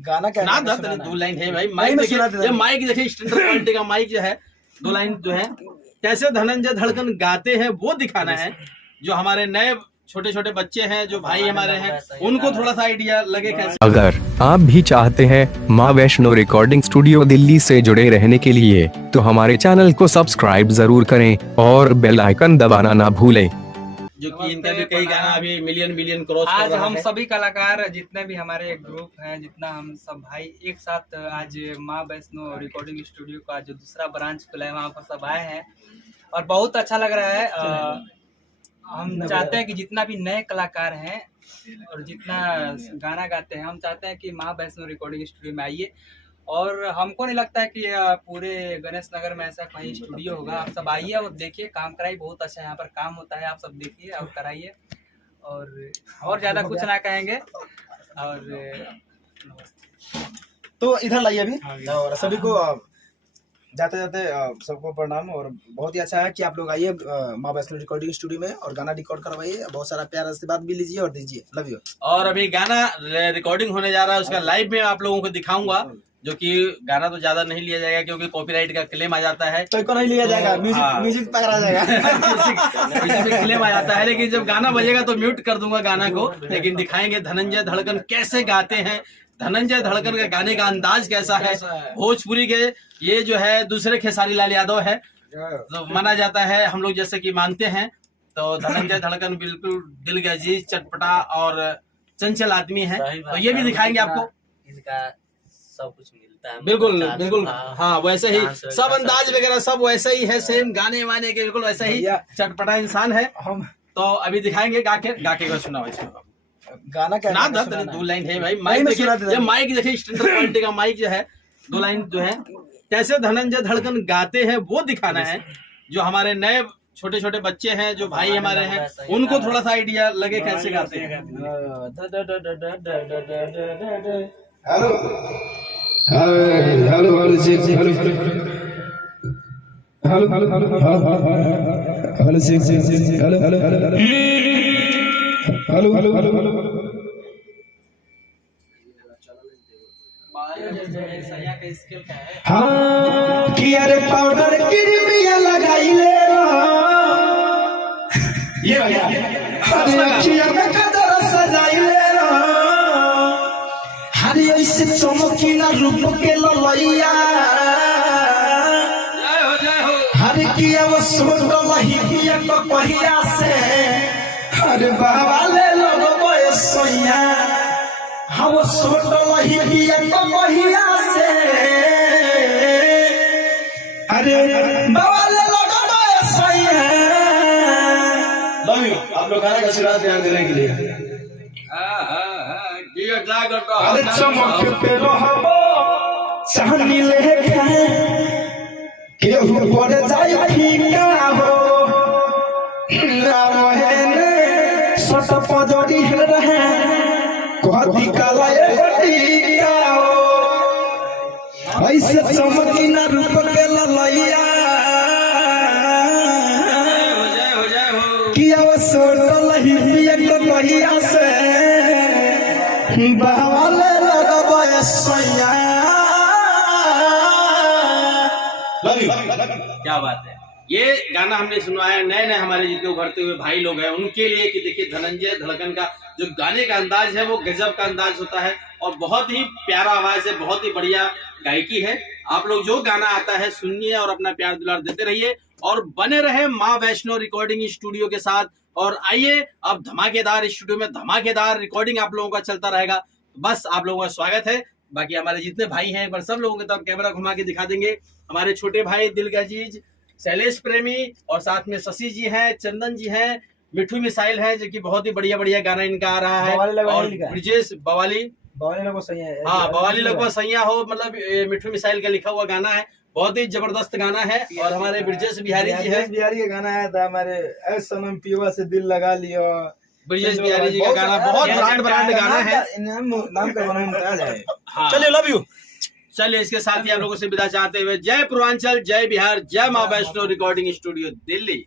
गाना क्या सुना दो, तेरे 2 लाइन है भाई। माइक देखिए, ये माइक देखिए, स्टैंडर्ड क्वालिटी का माइक जो है। 2 लाइन जो है कैसे धनंजय धड़कन गाते हैं वो दिखाना है। जो हमारे नए छोटे छोटे बच्चे हैं, जो भाई हमारे हैं, उनको थोड़ा सा आइडिया लगे कैसे। अगर आप भी चाहते हैं माँ वैष्णो रिकॉर्डिंग स्टूडियो दिल्ली से जुड़े रहने के लिए, तो हमारे चैनल को सब्सक्राइब जरूर करें और बेल आइकन दबाना ना भूलें। जो कि इनका भी कई गाना अभी मिलियन क्रॉस कर आज रहा हम है। सभी कलाकार जितने भी हमारे ग्रुप हैं, जितना हम सब भाई एक साथ आज माँ वैष्णो रिकॉर्डिंग स्टूडियो का जो दूसरा ब्रांच खुला है वहाँ पर सब आए हैं और बहुत अच्छा लग रहा है। हम चाहते हैं कि जितना भी नए कलाकार हैं और जितना गाना गाते हैं, हम चाहते हैं कि माँ वैष्णो रिकॉर्डिंग स्टूडियो में आइए। और हमको नहीं लगता है कि पूरे गणेश नगर में ऐसा कहीं स्टूडियो होगा। आप सब आइए और देखिए, काम कराइए, बहुत अच्छा यहाँ पर काम होता है। आप सब देखिए और कराइए और ज़्यादा कुछ ना कहेंगे। और तो इधर लाइए अभी, और सभी को जाते जाते सबको प्रणाम। और बहुत ही अच्छा है कि आप लोग आइए माँ वैष्णो रिकॉर्डिंग स्टूडियो में और गाना रिकॉर्ड करवाइए। बहुत सारा प्यार आशीर्वाद भी लीजिए और दीजिए। Love you. और अभी गाना रिकॉर्डिंग होने जा रहा है, उसका लाइव में आप लोगों को दिखाऊंगा। जो कि गाना तो ज्यादा नहीं लिया जाएगा क्योंकि कॉपीराइट का क्लेम आ जाता है। तो को नहीं लिया जाएगा, म्यूजिक पकड़ा जाएगा। म्यूजिक में क्लेम आ जाता है, लेकिन जब गाना बजेगा तो म्यूट कर दूंगा गाना को। लेकिन दिखाएंगे धनंजय धड़कन कैसे गाते हैं, धनंजय धड़कन का गाने का अंदाज कैसा है। भोजपुरी के ये जो है दूसरे खेसारी लाल यादव है, तो माना जाता है, हम लोग जैसे कि मानते हैं। तो धनंजय धड़कन बिल्कुल दिल के अजीज, चटपटा और चंचल आदमी है। तो ये भी दिखाएंगे आपको। इनका सब कुछ मिलता है, बिल्कुल बिल्कुल, हाँ वैसे ही सब अंदाज वगैरह सब वैसे ही है, सेम गाने वाने के बिल्कुल वैसा ही चटपटा इंसान है। हम तो अभी दिखाएंगे गाके का सुना वैसे गाना क्या सुना दो, तेरे 2 लाइन है भाई। माइक देखिए, ये माइक देखिए, स्टैंडर्ड क्वालिटी का माइक जो है। 2 लाइन जो है कैसे धनंजय धड़कन गाते हैं वो दिखाना है। जो हमारे नए छोटे छोटे बच्चे हैं, जो भाई हमारे हैं, उनको थोड़ा सा आइडिया लगे कैसे गाते हैं। Hello hello hello ji hello hello hello hello hello ji hello hello hello hello hello hello. हाँ कि अरे पाउडर क्रीमिया लगाई ले ये अरे अखिया में कदर सजाई ले हरी ऐसे चमकीला रूप के ललैया हरे किया वो सोट वही किया को पहिया से हरे बाबा ले लो बयसैया हम सोट वही किया को पहिया से हरे बाबा ले लो बयसैया। Love you. आप लोग गाना का आशीर्वाद ध्यान देने के लिए। अरे चमक पे रहबो चांदी लेके केहू पड़ जाए फीका हो ना रहने सट पजड़ी रहे कहती कलाए बटिका हो ऐसे चमकी ना रूप के ललैया किया वो सोट लही पिया को पहिया से बहवाले लगबो सैया। क्या बात है। ये गाना हमने सुनवाया है नए नए हमारे जितने उभरते हुए भाई लोग हैं उनके लिए कि देखिए धनंजय धड़कन का जो गाने का अंदाज है वो गजब का अंदाज होता है और बहुत ही प्यारा आवाज है, बहुत ही बढ़िया गायकी है। आप लोग जो गाना आता है सुनिए और अपना प्यार दुलार देते रहिए और बने रहे माँ वैष्णो रिकॉर्डिंग स्टूडियो के साथ। और आइए अब धमाकेदार स्टूडियो में धमाकेदार रिकॉर्डिंग आप लोगों का चलता रहेगा। बस आप लोगों का स्वागत है। बाकी हमारे जितने भाई हैं एक बार सब लोगों के तरफ कैमरा घुमा के दिखा देंगे। हमारे छोटे भाई दिल के अजीज शैलेश प्रेमी और साथ में शशि जी हैं, चंदन जी हैं, मिठू मिसाइल है जो कि बहुत ही बढ़िया बढ़िया गाना इनका आ रहा है। और ब्रिजेश बवाली लगभग सही है। हाँ बवाली लगभग सैया हो, मतलब मिठू मिसाइल का लिखा हुआ गाना है, बहुत ही जबरदस्त गाना है। और हमारे ब्रिजेश बिहारी जी है, बिहारी का गाना है था हमारे ऐ सनम पीवा से दिल लगा लियो। ब्रिजेश बिहारी जी का गाना बहुत ब्रांड गाना है। नाम का गाना है। हाँ चलिए लव यू। चलिए इसके साथ ही आप लोगों से विदा चाहते हुए जय पूर्वांचल, जय बिहार, जय माँ वैष्णो रिकॉर्डिंग स्टूडियो दिल्ली।